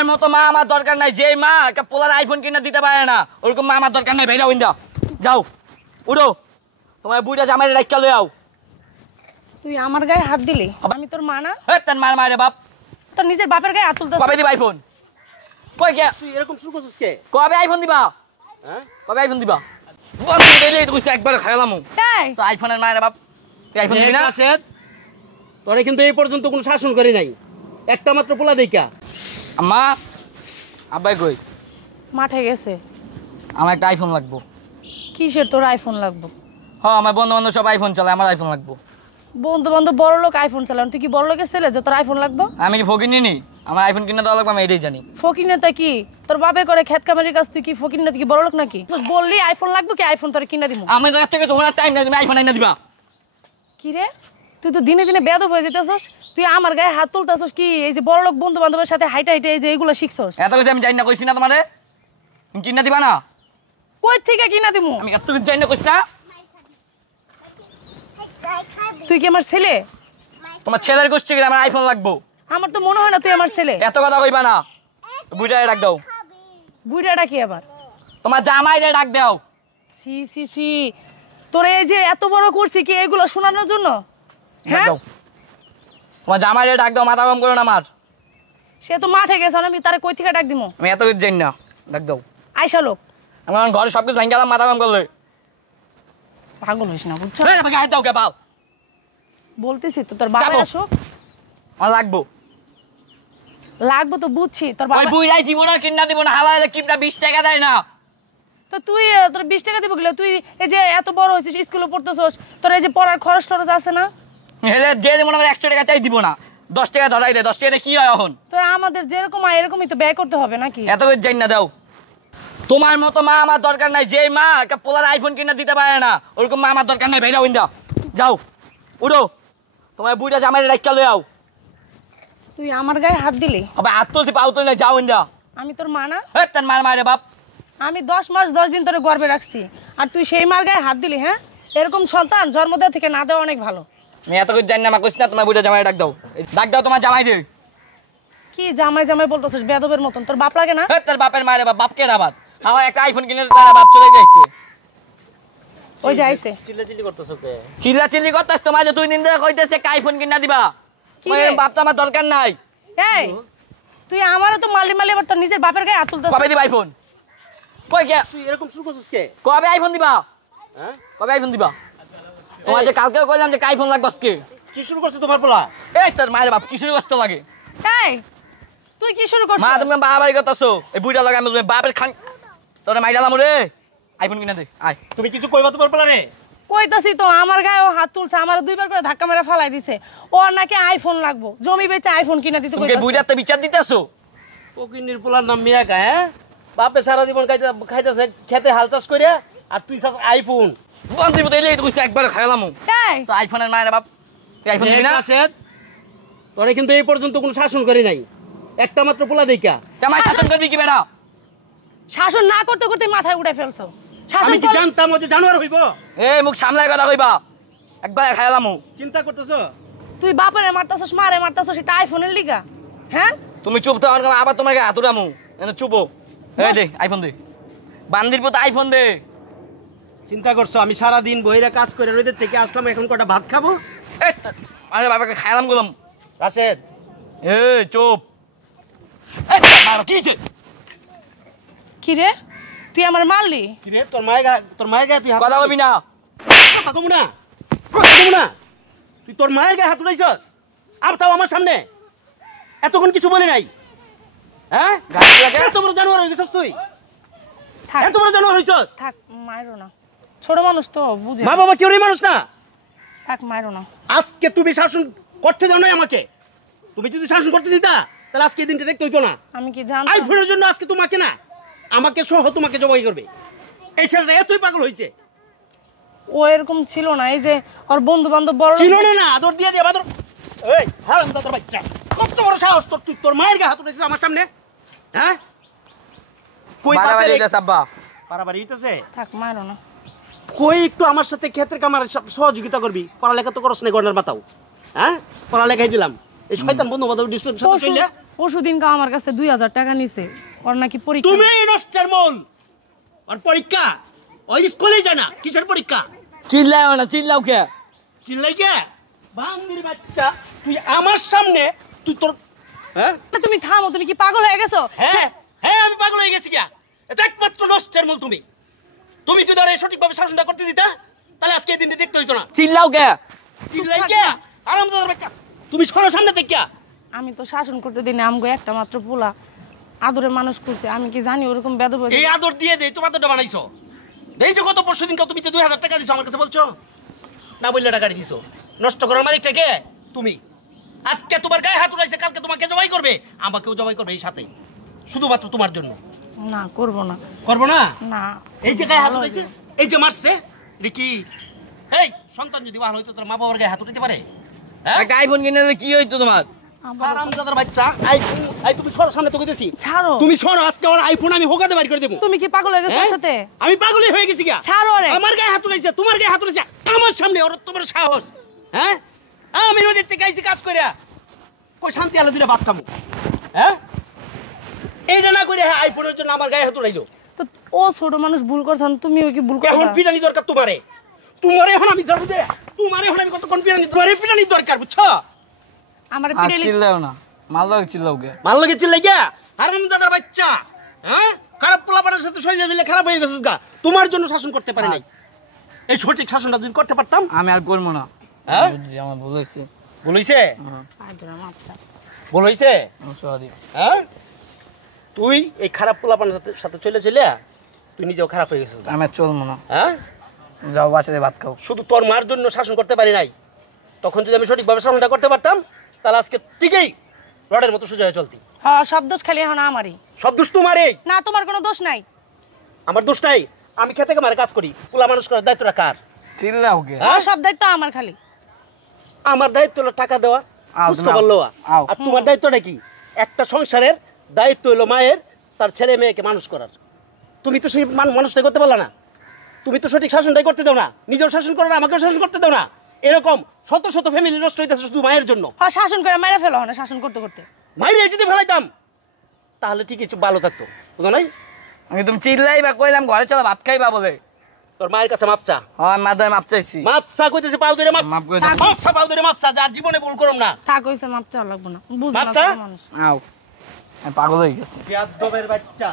তোমার মতো মা আমার দরকার নাই। যে মা একটা পোলার আইফোন কিনে দিতে পারে না, ওরকম মা আমার দরকার নাই। ভাইরা উইন্দা যাও, উঠো, তোমার বুইটা জামাই রাখা লই আও। তুই আমার গায়ে হাত দিলি, আমি তোর মা না? তোর মার মারে বাপ, তোর নিজের বাপের গায়ে হাত তুলতে। কবে দিবা আইফোন? কই কে তুই এরকম শুরু করছিস কে? কবে আইফোন দিবা? হ্যাঁ, কবে আইফোন দিবা? বন্ধ দিলে তো কইছ একবার খাইলামু। এই তো আইফোনের মারে বাপ, তুই আইফোন দিবি না? রাশেদ, তোরে কিন্তু এই পর্যন্ত কোনো শাসন করি নাই, একটা মাত্র পোলা দেইকা। আম্মা, আব্বাই কই? মাঠে গেছে। আমার একটা আইফোন লাগবো। কিসের তোর আইফোন লাগবে? হ্যাঁ, আমার বন্ধু বান্ধব সব আইফোন চালায়, আমার আইফোন লাগবো। বন্ধু বান্ধব বড় লোক আইফোন চালান, তুই কি বড় লোকের ছেলে যে তোর আইফোন লাগবে? আমি কি ফকির নিনি? আমার আইফোন কিনে দেওয়া লাগবে, আমি এটাই জানি। ফকির নেতা কি তোর বাপে করে খেত কামারির কাজ, তুই কি ফকির নেতা কি বড় লোক নাকি? বললি আইফোন লাগবে, কি আইফোন তোর কিনা দিব? আমি তোর থেকে তোমার টাইম নাই, তুমি আইফোন এনে দিবা। কি রে, তুই তো দিনে দিনে বেয়াদব হয়ে যেতেছস। তুই আমার গায়ে হাত তুলতেছস কি এই যে বড় লোক বন্ধু বান্ধবের সাথে হাইটা হাইটে এই যে এইগুলো শিখছস? এত কিছু আমি জানি না, কইছি না তোমারে তুমি কিনে দিবা না? কই থেকে কিনা দিমু? আমি এত কিছু জানি না, কইছি না? তুই কি আমার ছেলে? তোমার ছেলের গোষ্ঠী কিনা আমার আইফোন লাগবো। আমার তো মনে হয় না তুই আমার ছেলে। এত কথা কইবা না, বুইটারে ডাক দাও। বুইড়াটা কি আবার? তোমার জামাইরে ডাক দাও। সি সি সি, তোর এই যে এত বড় করছি কি এগুলো শোনানোর জন্য? ডাক হ্যাঁ, দাও, তোমার জামাইরে ডাক দাও, মাথা গরম করো না আমার। সে তো মাঠে গেছে, আমি তারে কই থেকে ডাক দিমু? আমি এত কিছু জানি না, ডাক দাও। আইসা লোক আমি আমার ঘরে সবকিছু ভাঙে গেলাম, মাথা গরম করলে। পাগল হইস না, বুঝছো? গায়ে দাও কে পাও, বলতেছি তো তোর বাবা যাবো। আসুক, আমার লাগবো। লাগবে তো বুঝছি তোর ওই বাবা। বুইড়াই জীবন আর কিনা দিব না, হালালে কিপটা 20 টাকা দেয় না। তো তুই তোর 20 টাকা দিব গেলে, তুই এই যে এত বড় হয়েছিস, স্কুলে পড়তেছস, তোর এই যে পড়ার খরচ টরচ আছে না? হেলে যে মনে করে 100 টাকা চাই দিব না, 10 টাকা ধরাই দে। 10 টাকা কি হয় এখন? তো আমাদের যেরকম হয় এরকমই তো ব্যয় করতে হবে নাকি? এত কিছু জানি না, দাও। তোমার মতো মা আমার দরকার নাই। যে মা একটা পোলার আইফোন কিনে দিতে পারে না, ওরকম মা আমার দরকার নাই। ভাইরা উইন্দা যাও, উঠো, তোমার বুইটা জামাই রাখা লই আও। তুই আমার গায়ে হাত দিলি, আবার হাত তুলছি, পাও তুলি না, যাও উইন্দা। আমি তোর মা না? তোর মার মারে বাপ, আমি 10 মাস 10 দিন তোরে গর্বে রাখছি, আর তুই সেই মার গায়ে হাত দিলি? হ্যাঁ, এরকম সন্তান জন্ম দেওয়া থেকে না দেওয়া অনেক ভালো। আমি এত কিছু জানি না, আমার কইছ না তোমার বুইটা জামাই ডাক দাও। ডাক দাও তোমার জামাই রে। কি জামাই জামাই বলতেছিস বেয়াদবের মতন? তোর বাপ লাগে না? তোর বাপের মারে বাপ, বাপকে আবার আমার একটা আইফোন কিনে দিতে বাপ চলে যাইছে। ওই যাইছে চিল্লাচিল্লি করতেছ কে? চিল্লা চিল্লি করতেছ, তোমার যে 2 দিন ধরে কইতেছে একটা আইফোন কিনা দিবা। কি রে? বাপ তো আমার দরকার নাই। এই তুই আমারও তো মালি মালি আবার তোর নিজের বাপের গায়ে হাত তুলতেছিস। কবে দিবা আইফোন? কই কে তুই এরকম শুরু করছিস কে? কবে আইফোন দিবা? হ্যাঁ, কবে আইফোন দিবা? তোমার যে কালকেও কইলাম যে আইফোন লাগবে আজকে। কি শুরু করছিস তোমার পোলা? এই তোর মায়ের বাপ কিসের কষ্ট লাগে? এই তুই কি শুরু করছিস? মা তুমি বাবাই করতেছো, এই বুইটা লাগা আমি বাপের খান তোর মাইরালাম রে। আইফোন কিনা দে, আয়। তুমি কিছু কইবা তোমার পোলা রে? কইতাছি তো, আমার গায়ে ও হাত তুলছে, আমার 2বার করে ধাক্কা মেরে ফালাই দিছে। ওর নাকি আইফোন লাগবো, জমি বেচে আইফোন কিনা দিতে তুমি কইতাছে। বুইটাতে বিচার দিতেছো? ফকিন্নির পোলার নাম মিয়া কা? হ্যাঁ, বাপে সারা জীবন খাইতেছে খেতে হাল চাষ কইরা, আর তুই চাস আইফোন। বন্ধু মতো এলেই তো কইছ একবার খাইলাম। এই তো আইফোনের মায়ের বাপ, তুই আইফোন দিবি না? রাশেদ, তোরে কিন্তু এই পর্যন্ত কোনো শাসন করি নাই, একটা মাত্র পোলা দেইকা। জামাই শাসন করবি কি বেটা? শাসন না করতে করতে মাথায় উঠে ফেলছো। শাসন আমি কি জানতাম ও যে জানোয়ার হইব? এই মুখ সামলাই কথা কইবা, একবার খাইলাম। চিন্তা করতেছো? তুই বাপরে মারতাছস, মারে মারতাছস, এটা আইফোনের লিগা? হ্যাঁ, তুমি চুপ থাও, আবার তোমার গায়ে হাতুরামু। এনে চুপো। এই দে আইফোন দে, বান্দির পথে আইফোন দে। চিন্তা করছো আমি সারা দিন বইরা কাজ করে রোদের থেকে আসলাম, এখন কটা ভাত খাবো? এই আরে বাবাকে খাইলাম গেলাম। রাশেদ, এই চুপ। এই মারো কিছে? কি রে তুই আমার মারলি? কি রে তোর মায়ের গায়ে তুই হাত কথা কইবি না। কথা কমু না, কথা কমু না। তুই তোর মায়ের গায়ে হাত উঠাইছস, আর তাও আমার সামনে। এতক্ষণ কিছু বলি নাই। হ্যাঁ, গায়ে লাগে? এত বড় জানোয়ার হয়ে গেছস তুই, থাক এত বড় জানোয়ার হইছস। থাক, মারো না, ছোট মানুষ তো বুঝে। মা বাবা কেউই মানুষ না। থাক, মারো না। আজকে তুমি শাসন করতে দাও নাই আমাকে। তুমি যদি শাসন করতে দিতা তাহলে আজকে এই দিনটা দেখতে হইতো না। আমি কি জানতাম? আইফোনের জন্য আজকে তোমাকে না, আমাকে সহ তোমাকে জবাই করবে। এই ছেলেটা এতই পাগল হয়েছে। ও এরকম ছিল না, এই যে ওর বন্ধু বান্ধব বড় ছিল না, আদর দিয়ে দিয়ে আদর। এই হারামজাদার বাচ্চা, কত বড় সাহস তোর, তুই তোর মায়ের গায়ে হাত উঠেছিস আমার সামনে? হ্যাঁ, কই বাড়াবাড়ি বাপের হইতাছে আব্বা। বাড়াবাড়ি হইতেছে? থাক, মারো না। কই একটু আমার সাথে ক্ষেতের কামার সহযোগিতা করবি? পড়ালেখা তো করছ না, গর্ণার বাতাও। হ্যাঁ, পড়ালেখাই দিলাম, এই শয়তান বন্ধু বান্ধব ডিস্টার্ব সাথে চলে। পরশুদিনকাও আমার কাছে 2000 টাকা নিছে ওর নাকি পরীক্ষা। তুমি এই নষ্টের মূল। আর পরীক্ষা ওই স্কুলে জানা কিসের পরীক্ষা? চিল্লাও না, চিল্লাও কে? চিল্লাই কে? বান্দির বাচ্চা, তুই আমার সামনে তুই তোর হ্যাঁ তুমি থামো, তুমি কি পাগল হয়ে গেছো? হ্যাঁ হ্যাঁ আমি পাগল হয়ে গেছি কিয়া। এটা একমাত্র নষ্টের মূল তুমি। তুমি যদি ওরে সঠিকভাবে শাসনটা করতে দিতা তাহলে আজকে এই দিনটা দেখতে হইতো না। চিল্লাও কে? চিল্লাই কে? আরামদাদার বাচ্চা, তুমি সরো সামনে থেকে। আমি তো শাসন করতে দিই না, আমগো একটা মাত্র পোলা আদরে মানুষ করছে, আমি কি জানি ওরকম বেদব এই আদর দিয়ে দেই তোমার আদরটা বানাইছো। দেখছো কত পরশুদিন তুমি যে 2000 টাকা দিছো আমার কাছে বলছো না, বললে টাকা দিছো। নষ্ট করার মালিকটা কে? তুমি। আজকে তোমার গায়ে হাত উঠাইছে, কালকে তোমাকে জবাই করবে, আমাকেও জবাই করবে এই সাথে, শুধুমাত্র তোমার জন্য। না করব না। করবো না? না এই যে গায়ে হাত উঠাইছে, এই যে মারছে, এটা কি? এই সন্তান যদি ভালো হইতো তোর মা বাবার গায়ে হাত উঠাইতে পারে? হ্যাঁ একটা আইফোন কিনে দিলে কি হইতো তোমার? আরামদাদার বাচ্চা, আই তুমি সরো সামনে, তোকে দিছি। ছাড়ো। তুমি সরো, আজকে ওর আইফোন আমি হোগাতে বাড়ি করে দেবো। তুমি কি পাগল হয়ে গেছো ওর সাথে? আমি পাগলই হয়ে গেছি গা। ছাড়ো রে। আমার গায়ে হাত তুলেছে, তোমার গায়ে হাত তুলেছে, আমার সামনে ওর তোমার সাহস? হ্যাঁ আমি নদীর থেকে আইছি কাজ কইরা, কই শান্তি আলো দুইটা ভাত খামু? হ্যাঁ এইটা না করে আইফোনের জন্য আমার গায়ে হাত তুলাইলো। তো ও ছোট মানুষ ভুল করছেন, তুমিও কি ভুল করছো? এখন পিটানি দরকার তোমারে, তোমারে এখন আমি জানু দে, তোমারে এখন আমি কতক্ষণ পিটানি, তোমারে পিটানি দরকার, বুঝছো? আমার আর পিটালি চিল্লাও না, মারলো চিল্লাও কে? ভাল লাগে চিল্লাই গিয়া আরামদাদার বাচ্চা। হ্যাঁ খারাপ পোলাপানের সাথে শরীরে দিলে খারাপ হয়ে গেছিস গা। তোমার জন্য শাসন করতে পারি নাই, এই সঠিক শাসনটা যদি করতে পারতাম। আমি আর করবো না। হ্যাঁ বুঝছি, আমার ভুল হয়েছে। বলইছে আইদরা মাপচা। বলইছে সরি। হ্যাঁ তুই এই খারাপ পোলাপানের সাথে চলে চলে তুই নিজেও খারাপ হয়ে গেছিস গা। আমি আর চলবো না। হ্যাঁ যাও বাসায় ভাত খাও। শুধু তোর মার জন্য শাসন করতে পারি নাই, তখন যদি আমি সঠিকভাবে শাসনটা করতে পারতাম তাহলে আজকে ঠিকই রডের মতো সোজা হয়ে চলতি। হ্যাঁ সব দোষ খালি এখন আমারই। সব দোষ তোমারই। না তোমার কোনো দোষ নাই। আমার দোষ নাই? আমি খেতে মারে কাজ করি, পোলা মানুষ করার দায়িত্বটা কার? চিল্লাও কে? হ্যাঁ? সব দায়িত্ব আমার খালি। আমার দায়িত্ব হলো টাকা দেওয়া, আও, খোঁজখবর লওয়া। আও। আর তোমার দায়িত্বটা কি? একটা সংসারের দায়িত্ব হলো মায়ের তার ছেলে মেয়েকে মানুষ করার। তুমি তো সেই মানুষটাই করতে পারলা না, তুমি তো সঠিক শাসনটাই করতে দাও না, নিজেও শাসন করো না, আমাকেও শাসন করতে দাও না। এরকম শত শত ফ্যামিলি নষ্ট হইতেছে শুধু মায়ের জন্য। হ্যাঁ শাসন করে মেরে ফেলো না, শাসন করতে করতে। মায়ের যদি ফেলাইতাম তাহলে ঠিকই একটু ভালো থাকতো, বুঝো নাই? আমি তুমি চিল্লাই বা কইলাম ঘরে চলো ভাত খাইবা বলে। তোর মায়ের কাছে মাপচা, হ্যাঁ মাদায় মাপ চাইছি। মাপচা কইতেছে, পাও ধরে মাপচা, মাপ করে দাও। মাপচা পাও ধরে মাপচা, যার জীবনে ভুল করম না। থাক হইছে, মাপ চাওয়া লাগবো না, বুঝ না মাপচা? ছোট মানুষ। আও, আমি পাগল হয়ে গেছি। বেয়াদবের বাচ্চা।